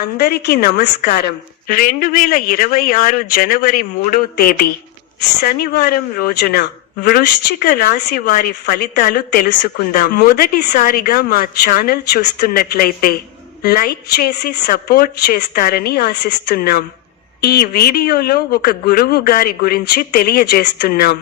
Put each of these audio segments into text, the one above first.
అందరికీ నమస్కారం. 2026 జనవరి 3వ తేదీ శనివారం రోజున వృశ్చిక రాశి వారి ఫలితాలు తెలుసుకుందాం. మొదటిసారిగా మా ఛానల్ చూస్తున్నట్లయితే లైక్ చేసి సపోర్ట్ చేస్తారని ఆశిస్తున్నాం. ఈ వీడియోలో ఒక గురువు గారి గురించి తెలియజేస్తున్నాం.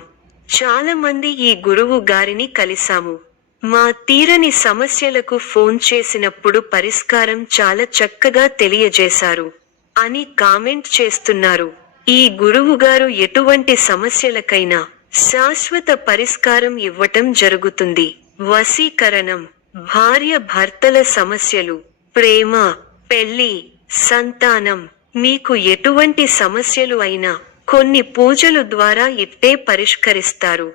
చాలా మంది ఈ గురువు గారిని కలిసాము. మా తీరని సమస్యలకు ఫోన్ చేసినప్పుడు పరిష్కారం చాలా చక్కగా తెలియజేశారు అని కామెంట్ చేస్తున్నారు. ఈ గురువుగారు ఎటువంటి సమస్యలకైనా శాశ్వత పరిష్కారం ఇవ్వటం జరుగుతుంది. వశీకరణం, భార్య భర్తల సమస్యలు, ప్రేమ, పెళ్లి, సంతానం, మీకు ఎటువంటి సమస్యలు అయినా కొన్ని పూజలు ద్వారా ఇట్టే పరిష్కరిస్తారు.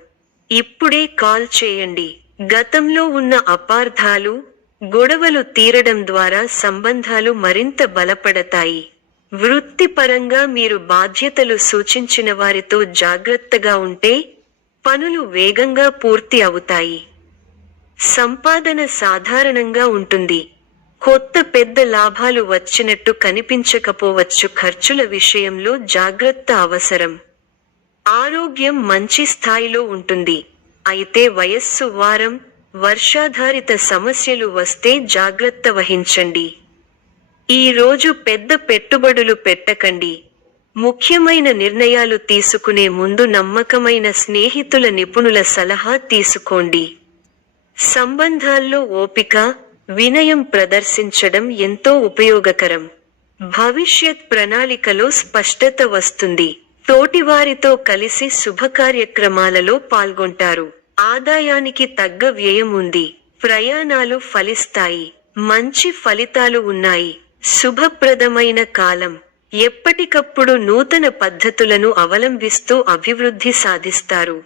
ఇప్పుడే కాల్ చేయండి. గతంలో ఉన్న అపార్థాలు, గొడవలు తీరడం ద్వారా సంబంధాలు మరింత బలపడతాయి. వృత్తిపరంగా మీరు బాధ్యతలు సూచించిన వారితో జాగ్రత్తగా ఉంటే పనులు వేగంగా పూర్తి అవుతాయి. సంపాదన సాధారణంగా ఉంటుంది. కొత్త పెద్ద లాభాలు వచ్చినట్టు కనిపించకపోవచ్చు. ఖర్చుల విషయంలో జాగ్రత్త అవసరం. ఆరోగ్యం మంచి స్థాయిలో ఉంటుంది. అయితే వయస్సు, వారం, వర్షాధారిత సమస్యలు వస్తే జాగ్రత్త వహించండి. ఈ రోజు పెద్ద పెట్టుబడులు పెట్టకండి. ముఖ్యమైన నిర్ణయాలు తీసుకునే ముందు నమ్మకమైన స్నేహితుల, నిపుణుల సలహా తీసుకోండి. సంబంధాల్లో ఓపిక, వినయం ప్రదర్శించడం ఎంతో ఉపయోగకరం. భవిష్యత్ ప్రణాళికలో స్పష్టత వస్తుంది. తోటివారితో కలిసి శుభకార్యక్రమాలలో పాల్గొంటారు. ఆదాయానికి తగ్గ వ్యయం ఉంది. ప్రయాణాలు ఫలిస్తాయి. మంచి ఫలితాలు ఉన్నాయి. శుభప్రదమైన కాలం. ఎప్పటికప్పుడు నూతన పద్ధతులను అవలంబిస్తూ అభివృద్ధి సాధిస్తారు.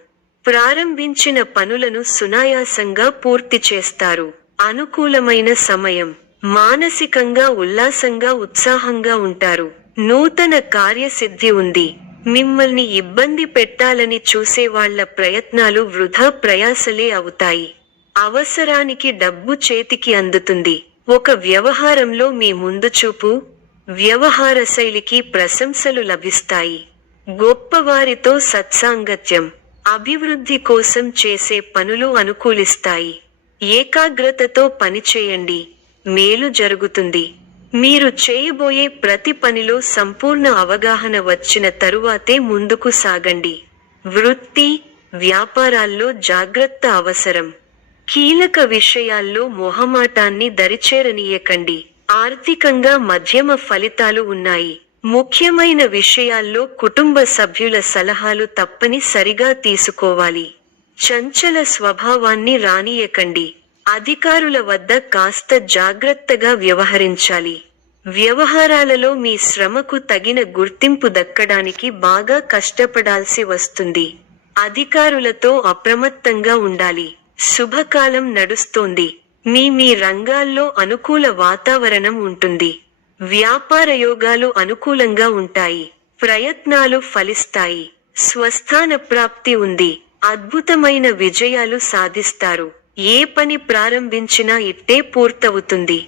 ప్రారంభించిన పనులను సునాయాసంగా పూర్తి చేస్తారు. అనుకూలమైన సమయం. మానసికంగా ఉల్లాసంగా, ఉత్సాహంగా ఉంటారు. నూతన కార్యసిద్ధి ఉంది. మిమ్మల్ని ఇబ్బంది పెట్టాలని చూసేవాళ్ల ప్రయత్నాలు వృధా ప్రయాసలే అవుతాయి. అవసరానికి డబ్బు చేతికి అందుతుంది. ఒక వ్యవహారంలో మీ ముందుచూపు, వ్యవహార శైలికి ప్రశంసలు లభిస్తాయి. గొప్పవారితో సత్సాంగత్యం. అభివృద్ధి కోసం చేసే పనులు అనుకూలిస్తాయి. ఏకాగ్రతతో పనిచేయండి. మేలు జరుగుతుంది. మీరు చేయబోయే ప్రతి పనిలో సంపూర్ణ అవగాహన వచ్చిన తరువాతే ముందుకు సాగండి. వృత్తి, వ్యాపారాల్లో జాగ్రత్త అవసరం. కీలక విషయాల్లో మొహమాటాన్ని దరిచేరనీయకండి. ఆర్థికంగా మధ్యమ ఫలితాలు ఉన్నాయి. ముఖ్యమైన విషయాల్లో కుటుంబ సభ్యుల సలహాలు తప్పనిసరిగా తీసుకోవాలి. చంచల స్వభావాన్ని రానీయకండి. అధికారుల వద్ద కాస్త జాగ్రత్తగా వ్యవహరించాలి. వ్యవహారాలలో మీ శ్రమకు తగిన గుర్తింపు దక్కడానికి బాగా కష్టపడాల్సి వస్తుంది. అధికారులతో అప్రమత్తంగా ఉండాలి. శుభకాలం నడుస్తోంది. మీ రంగాల్లో అనుకూల వాతావరణం ఉంటుంది. వ్యాపార యోగాలు అనుకూలంగా ఉంటాయి. ప్రయత్నాలు ఫలిస్తాయి. స్వస్థాన ప్రాప్తి ఉంది. అద్భుతమైన విజయాలు సాధిస్తారు. ఏ పని ప్రారంభించినా ఇట్టే పూర్తవుతుంది.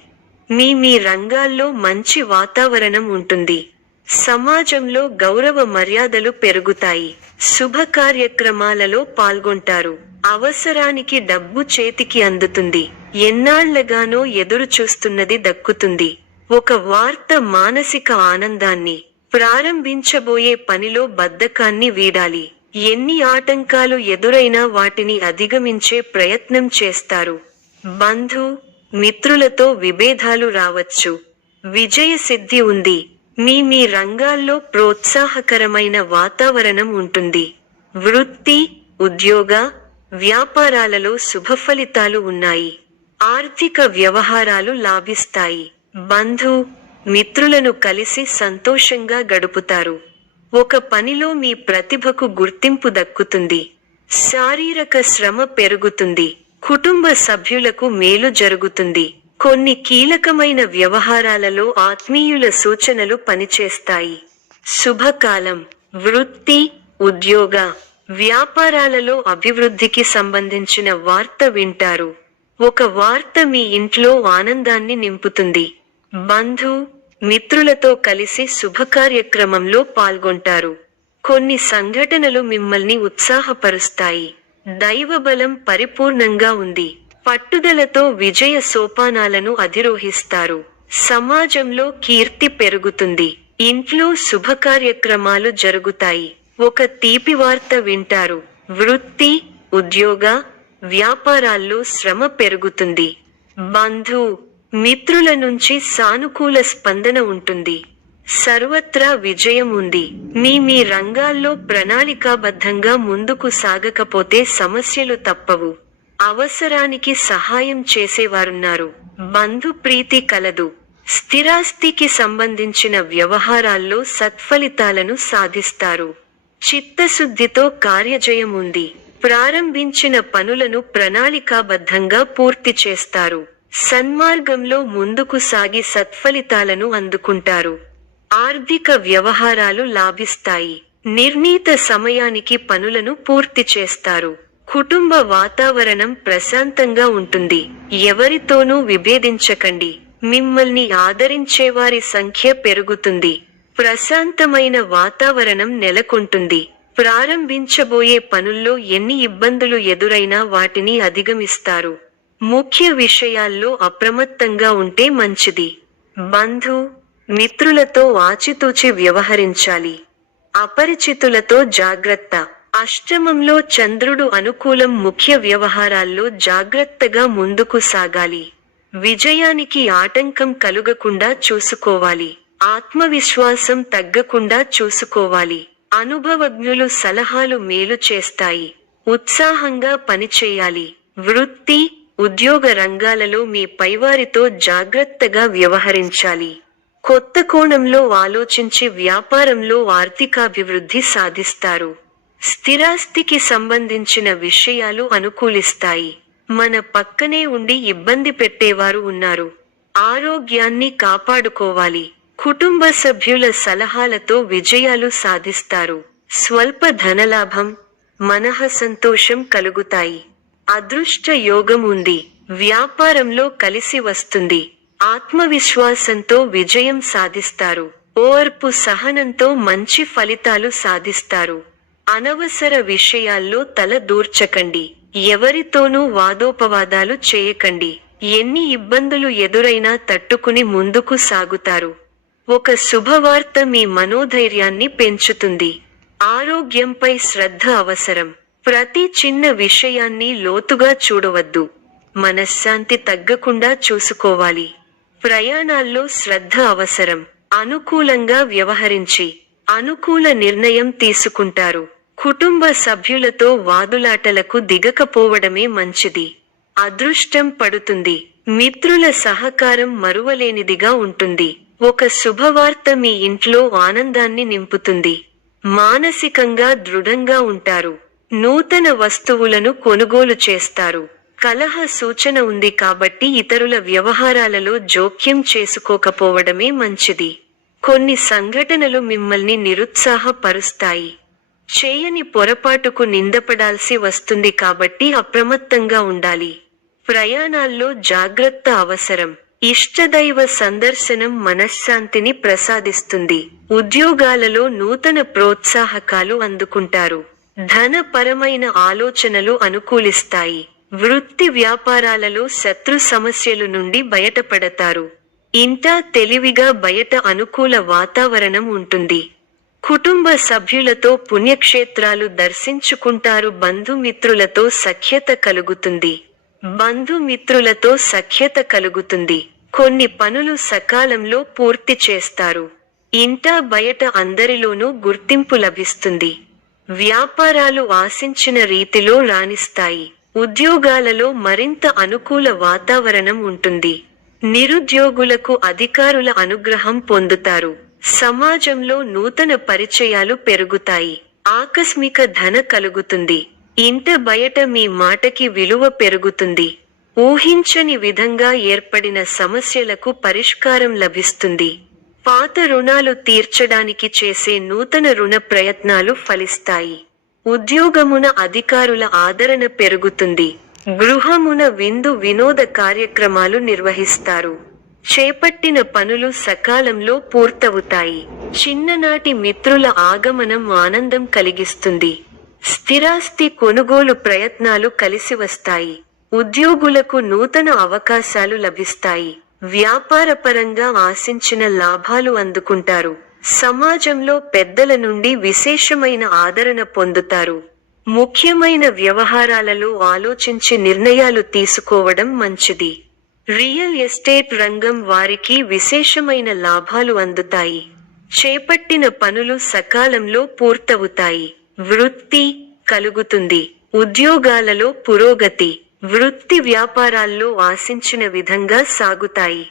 మీ రంగాల్లో మంచి వాతావరణం ఉంటుంది. సమాజంలో గౌరవ మర్యాదలు పెరుగుతాయి. శుభ కార్యక్రమాలలో పాల్గొంటారు. అవసరానికి డబ్బు చేతికి అందుతుంది. ఎన్నాళ్లగానో ఎదురు చూస్తున్నది దక్కుతుంది. ఒక వార్త మానసిక ఆనందాన్ని. ప్రారంభించబోయే పనిలో బద్ధకాన్ని వీడాలి. ఎన్ని ఆటంకాలు ఎదురైనా వాటిని అధిగమించే ప్రయత్నం చేస్తారు. బంధు, మిత్రులతో విభేదాలు రావచ్చు. విజయ సిద్ధి ఉంది. మీ రంగాల్లో ప్రోత్సాహకరమైన వాతావరణం ఉంటుంది. వృత్తి, ఉద్యోగ, వ్యాపారాలలో శుభఫలితాలు ఉన్నాయి. ఆర్థిక వ్యవహారాలు లాభిస్తాయి. బంధు, మిత్రులను కలిసి సంతోషంగా గడుపుతారు. ఒక పనిలో మీ ప్రతిభకు గుర్తింపు దక్కుతుంది. శారీరక శ్రమ పెరుగుతుంది. కుటుంబ సభ్యులకు మేలు జరుగుతుంది. కొన్ని కీలకమైన వ్యవహారాలలో ఆత్మీయుల సూచనలు పనిచేస్తాయి. శుభకాలం. వృత్తి, ఉద్యోగ, వ్యాపారాలలో అభివృద్ధికి సంబంధించిన వార్త వింటారు. ఒక వార్త మీ ఇంట్లో ఆనందాన్ని నింపుతుంది. బంధు, మిత్రులతో కలిసి శుభకార్యక్రమంలో పాల్గొంటారు. కొన్ని సంఘటనలు మిమ్మల్ని ఉత్సాహపరుస్తాయి. దైవబలం పరిపూర్ణంగా ఉంది. పట్టుదలతో విజయ సోపానాలను అధిరోహిస్తారు. సమాజంలో కీర్తి పెరుగుతుంది. ఇంట్లో శుభకార్యక్రమాలు జరుగుతాయి. ఒక తీపి వార్త వింటారు. వృత్తి, ఉద్యోగ, వ్యాపారాల్లో శ్రమ పెరుగుతుంది. బంధు, మిత్రుల నుంచి సానుకూల స్పందన ఉంటుంది. సర్వత్రా విజయం ఉంది. మీ రంగాల్లో ప్రణాళికాబద్ధంగా ముందుకు సాగకపోతే సమస్యలు తప్పవు. అవసరానికి సహాయం చేసేవారున్నారు. బంధు ప్రీతి కలదు. స్థిరాస్తికి సంబంధించిన వ్యవహారాల్లో సత్ఫలితాలను సాధిస్తారు. చిత్తశుద్ధితో కార్యజయం ఉంది. ప్రారంభించిన పనులను ప్రణాళికాబద్ధంగా పూర్తి చేస్తారు. సన్మార్గంలో ముందుకు సాగి సత్ఫలితాలను అందుకుంటారు. ఆర్థిక వ్యవహారాలు లాభిస్తాయి. నిర్ణీత సమయానికి పనులను పూర్తి చేస్తారు. కుటుంబ వాతావరణం ప్రశాంతంగా ఉంటుంది. ఎవరితోనూ విభేదించకండి. మిమ్మల్ని ఆదరించేవారి సంఖ్య పెరుగుతుంది. ప్రశాంతమైన వాతావరణం నెలకొంటుంది. ప్రారంభించబోయే పనుల్లో ఎన్ని ఇబ్బందులు ఎదురైనా వాటిని అధిగమిస్తారు. ముఖ్య విషయాల్లో అప్రమత్తంగా ఉంటే మంచిది. బంధు, మిత్రులతో ఆచితూచి వ్యవహరించాలి. అపరిచితులతో జాగ్రత్త. అష్టమంలో చంద్రుడు అనుకూలం. ముఖ్య వ్యవహారాల్లో జాగ్రత్తగా ముందుకు సాగాలి. విజయానికి ఆటంకం కలుగకుండా చూసుకోవాలి. ఆత్మవిశ్వాసం తగ్గకుండా చూసుకోవాలి. అనుభవజ్ఞులు సలహాలు మేలు చేస్తాయి. ఉత్సాహంగా పనిచేయాలి. వృత్తి, ఉద్యోగ రంగాలలో మీ పైవారితో జాగ్రత్తగా వ్యవహరించాలి. కొత్త కోణంలో ఆలోచించి వ్యాపారంలో ఆర్థికాభివృద్ధి సాధిస్తారు. స్థిరాస్తికి సంబంధించిన విషయాలు అనుకూలిస్తాయి. మన పక్కనే ఉండి ఇబ్బంది పెట్టేవారు ఉన్నారు. ఆరోగ్యాన్ని కాపాడుకోవాలి. కుటుంబ సభ్యుల సలహాలతో విజయాలు సాధిస్తారు. స్వల్ప ధనలాభం, మనః సంతోషం కలుగుతాయి. అదృష్ట యోగం ఉంది. వ్యాపారంలో కలిసి వస్తుంది. ఆత్మవిశ్వాసంతో విజయం సాధిస్తారు. ఓర్పు సహనంతో మంచి ఫలితాలు సాధిస్తారు. అనవసర విషయాల్లో తల దూర్చకండి. ఎవరితోనూ వాదోపవాదాలు చేయకండి. ఎన్ని ఇబ్బందులు ఎదురైనా తట్టుకుని ముందుకు సాగుతారు. ఒక శుభవార్త మీ మనోధైర్యాన్ని పెంచుతుంది. ఆరోగ్యంపై శ్రద్ధ అవసరం. ప్రతి చిన్న విషయాన్ని లోతుగా చూడవద్దు. మనశ్శాంతి తగ్గకుండా చూసుకోవాలి. ప్రయాణాల్లో శ్రద్ధ అవసరం. అనుకూలంగా వ్యవహరించి అనుకూల నిర్ణయం తీసుకుంటారు. కుటుంబ సభ్యులతో వాదులాటలకు దిగకపోవడమే మంచిది. అదృష్టం పడుతుంది. మిత్రుల సహకారం మరువలేనిదిగా ఉంటుంది. ఒక శుభవార్త మీ ఇంట్లో ఆనందాన్ని నింపుతుంది. మానసికంగా దృఢంగా ఉంటారు. నూతన వస్తువులను కొనుగోలు చేస్తారు. కలహ సూచన ఉంది కాబట్టి ఇతరుల వ్యవహారాలలో జోక్యం చేసుకోకపోవడమే మంచిది. కొన్ని సంఘటనలు మిమ్మల్ని నిరుత్సాహపరుస్తాయి. చేయని పొరపాటుకు నిందపడాల్సి వస్తుంది కాబట్టి అప్రమత్తంగా ఉండాలి. ప్రయాణాల్లో జాగ్రత్త అవసరం. ఇష్టదైవ సందర్శనం మనశ్శాంతిని ప్రసాదిస్తుంది. ఉద్యోగాలలో నూతన ప్రోత్సాహకాలు అందుకుంటారు. ధనపరమైన ఆలోచనలు అనుకూలిస్తాయి. వృత్తి వ్యాపారాలలో శత్రు సమస్యలు నుండి బయటపడతారు. ఇంటా తెలివిగా బయట అనుకూల వాతావరణం ఉంటుంది. కుటుంబ సభ్యులతో పుణ్యక్షేత్రాలు దర్శించుకుంటారు. బంధుమిత్రులతో సఖ్యత కలుగుతుంది. బంధుమిత్రులతో సఖ్యత కలుగుతుంది. కొన్ని పనులు సకాలంలో పూర్తి చేస్తారు. ఇంటా బయట అందరిలోనూ గుర్తింపు లభిస్తుంది. వ్యాపారాలు ఆశించిన రీతిలో రాణిస్తాయి. ఉద్యోగాలలో మరింత అనుకూల వాతావరణం ఉంటుంది. నిరుద్యోగులకు అధికారుల అనుగ్రహం పొందుతారు. సమాజంలో నూతన పరిచయాలు పెరుగుతాయి. ఆకస్మిక ధన కలుగుతుంది. ఇంట బయట మీ మాటకి విలువ పెరుగుతుంది. ఊహించని విధంగా ఏర్పడిన సమస్యలకు పరిష్కారం లభిస్తుంది. పాత రుణాలు తీర్చడానికి చేసే నూతన రుణ ప్రయత్నాలు ఫలిస్తాయి. ఉద్యోగమున అధికారుల ఆదరణ పెరుగుతుంది. గృహమున విందు వినోద కార్యక్రమాలు నిర్వహిస్తారు. చేపట్టిన పనులు సకాలంలో పూర్తవుతాయి. చిన్ననాటి మిత్రుల ఆగమనం ఆనందం కలిగిస్తుంది. స్థిరాస్తి కొనుగోలు ప్రయత్నాలు కలిసివస్తాయి. ఉద్యోగులకు నూతన అవకాశాలు లభిస్తాయి. వ్యాపారపరంగా ఆశించిన లాభాలు అందుకుంటారు. సమాజంలో పెద్దల నుండి విశేషమైన ఆదరణ పొందుతారు. ముఖ్యమైన వ్యవహారాలలో ఆలోచించి నిర్ణయాలు తీసుకోవడం మంచిది. రియల్ ఎస్టేట్ రంగం వారికి విశేషమైన లాభాలు అందుతాయి. చేపట్టిన పనులు సకాలంలో పూర్తవుతాయి. వృత్తి కలుగుతుంది. ఉద్యోగాలలో పురోగతి. వృత్తి వ్యాపారాల్లో ఆశించిన విధంగా సాగుతాయి.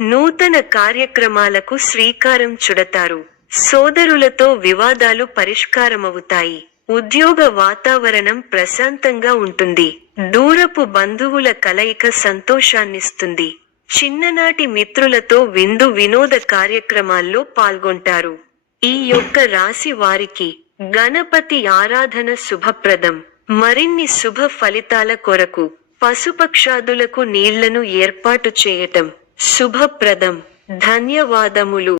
నూతన కార్యక్రమాలకు శ్రీకారం చుడతారు. సోదరులతో వివాదాలు పరిష్కారమవుతాయి. ఉద్యోగ వాతావరణం ప్రశాంతంగా ఉంటుంది. దూరపు బంధువుల కలయిక సంతోషాన్నిస్తుంది. చిన్ననాటి మిత్రులతో విందు వినోద కార్యక్రమాల్లో పాల్గొంటారు. ఈ యొక్క రాశి వారికి గణపతి ఆరాధన శుభప్రదం. మరిన్ని శుభ ఫలితాల కొరకు పశుపక్షాదులకు నీళ్లను ఏర్పాటు చేయటం శుభప్రదం. ధన్యవాదములు.